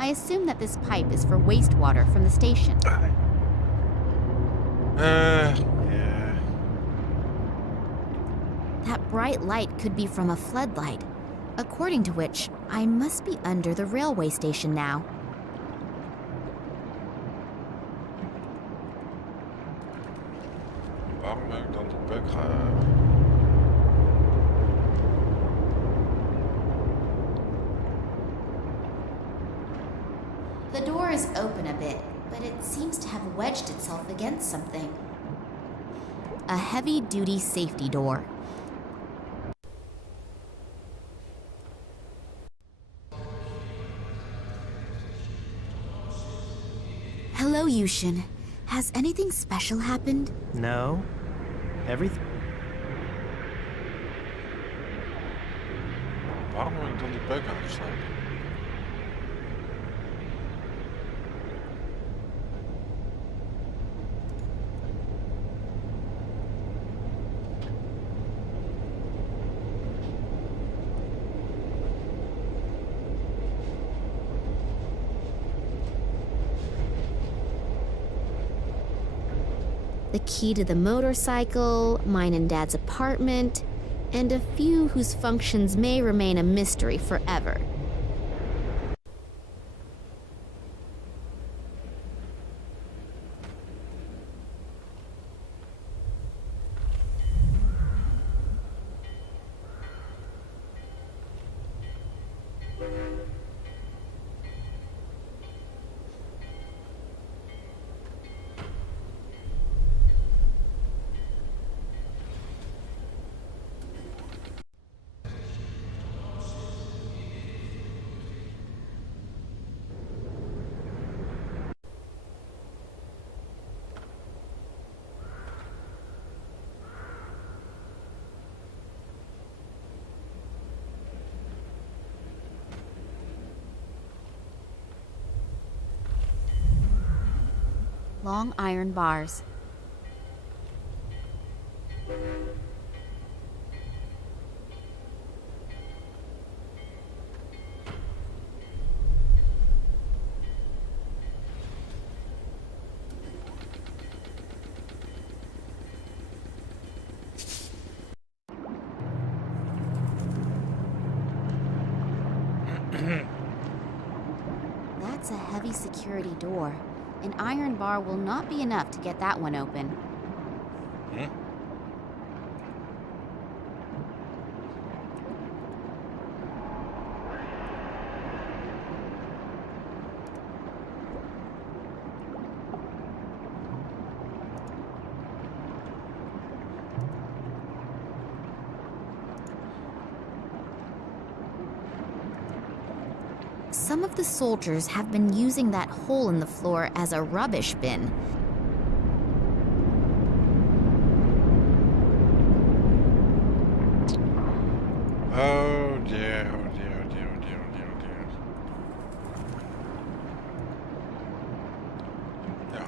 I assume that this pipe is for wastewater from the station. Yeah. That bright light could be from a floodlight, according to which I must be under the railway station now. Waarom heb ik dan is open a bit, but it seems to have wedged itself against something. A heavy-duty safety door. Hello, Yushin. Has anything special happened? No. Everything. Waarom heb ik dan die peuk aangeslagen? The key to the motorcycle, mine and Dad's apartment, and a few whose functions may remain a mystery forever. Long iron bars. That's a heavy security door. An iron bar will not be enough to get that one open. Hmm? Some of the soldiers have been using that hole in the floor as a rubbish bin. Oh dear, oh dear, oh dear, oh dear, oh dear, oh dear. Ja.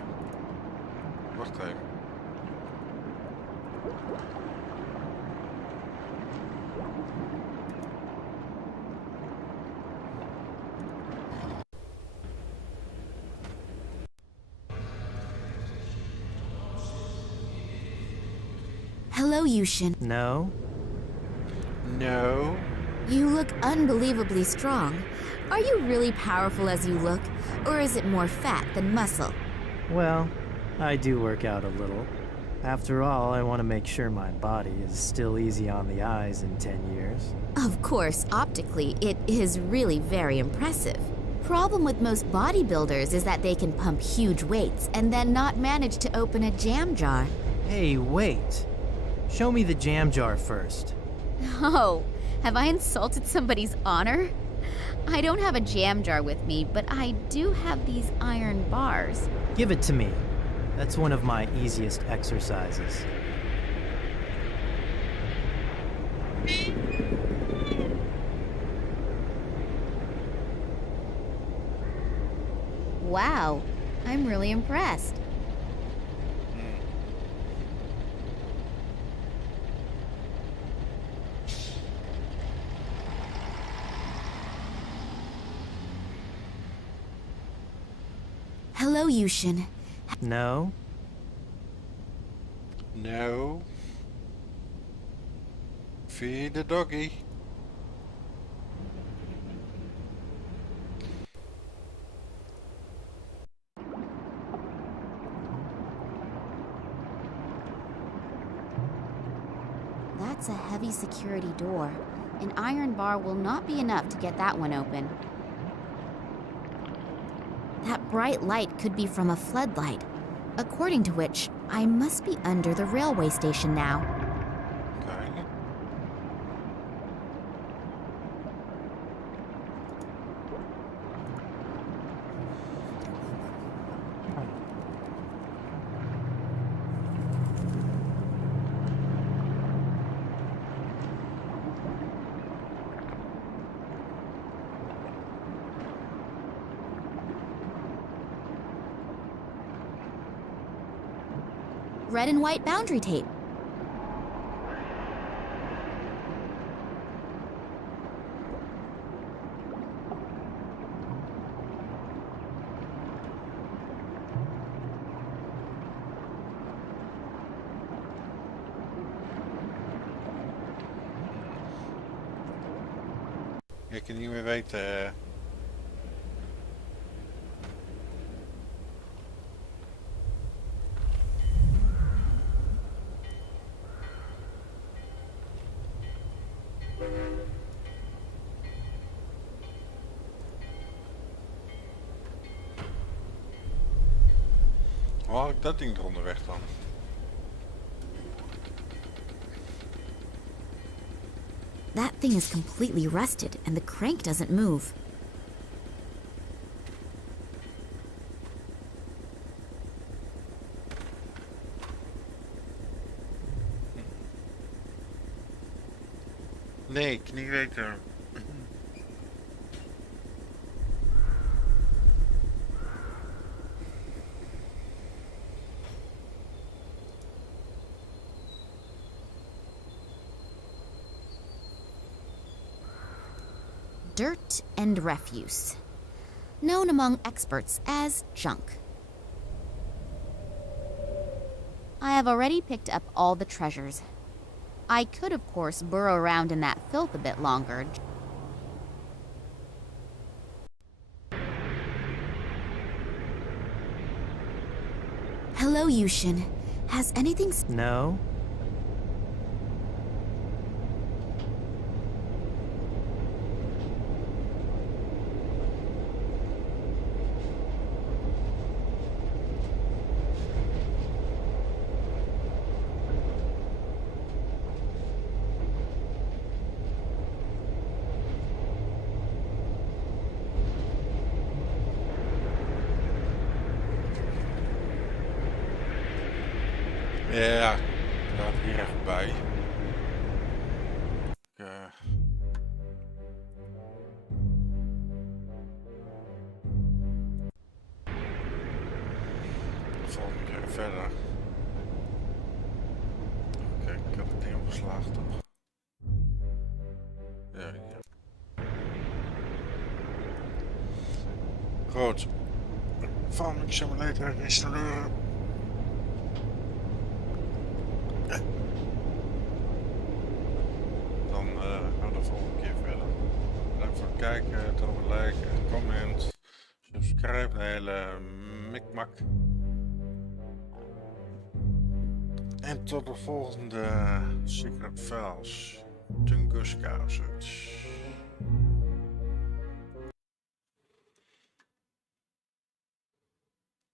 Wacht even. Hello, Yushin. No. No. You look unbelievably strong. Are you really powerful as you look, or is it more fat than muscle? Well, I do work out a little. After all, I want to make sure my body is still easy on the eyes in 10 years. Of course, optically, it is really very impressive. Problem with most bodybuilders is that they can pump huge weights and then not manage to open a jam jar. Hey, wait. Show me the jam jar first. Oh, have I insulted somebody's honor? I don't have a jam jar with me, but I do have these iron bars. Give it to me. That's one of my easiest exercises. Wow, I'm really impressed. Hello, Yushin. No. No. Feed the doggy. That's a heavy security door. An iron bar will not be enough to get that one open. That bright light could be from a floodlight, according to which I must be under the railway station now. Okay. Red and white boundary tape. Ik kan niet meer weten. Hoe haal ik dat ding eronder weg dan? That thing is completely rusted and the crank doesn't move. Nee, ik kan niet weten. Dirt and refuse, known among experts as junk. I have already picked up all the treasures. I could, of course, burrow around in that filth a bit longer. Hello, Yushin. Has anything... No? Ja, ik laat hier even bij. Volgende keer verder. Oké, ik heb het ding opgeslagen toch? Ja, ja. Goed. Farming Simulator installeren. Dan gaan we de volgende keer verder. Bedankt voor het kijken, tot een like, een comment, subscribe, een hele mikmak. En tot de volgende Secret Files. Tunguska of zoiets.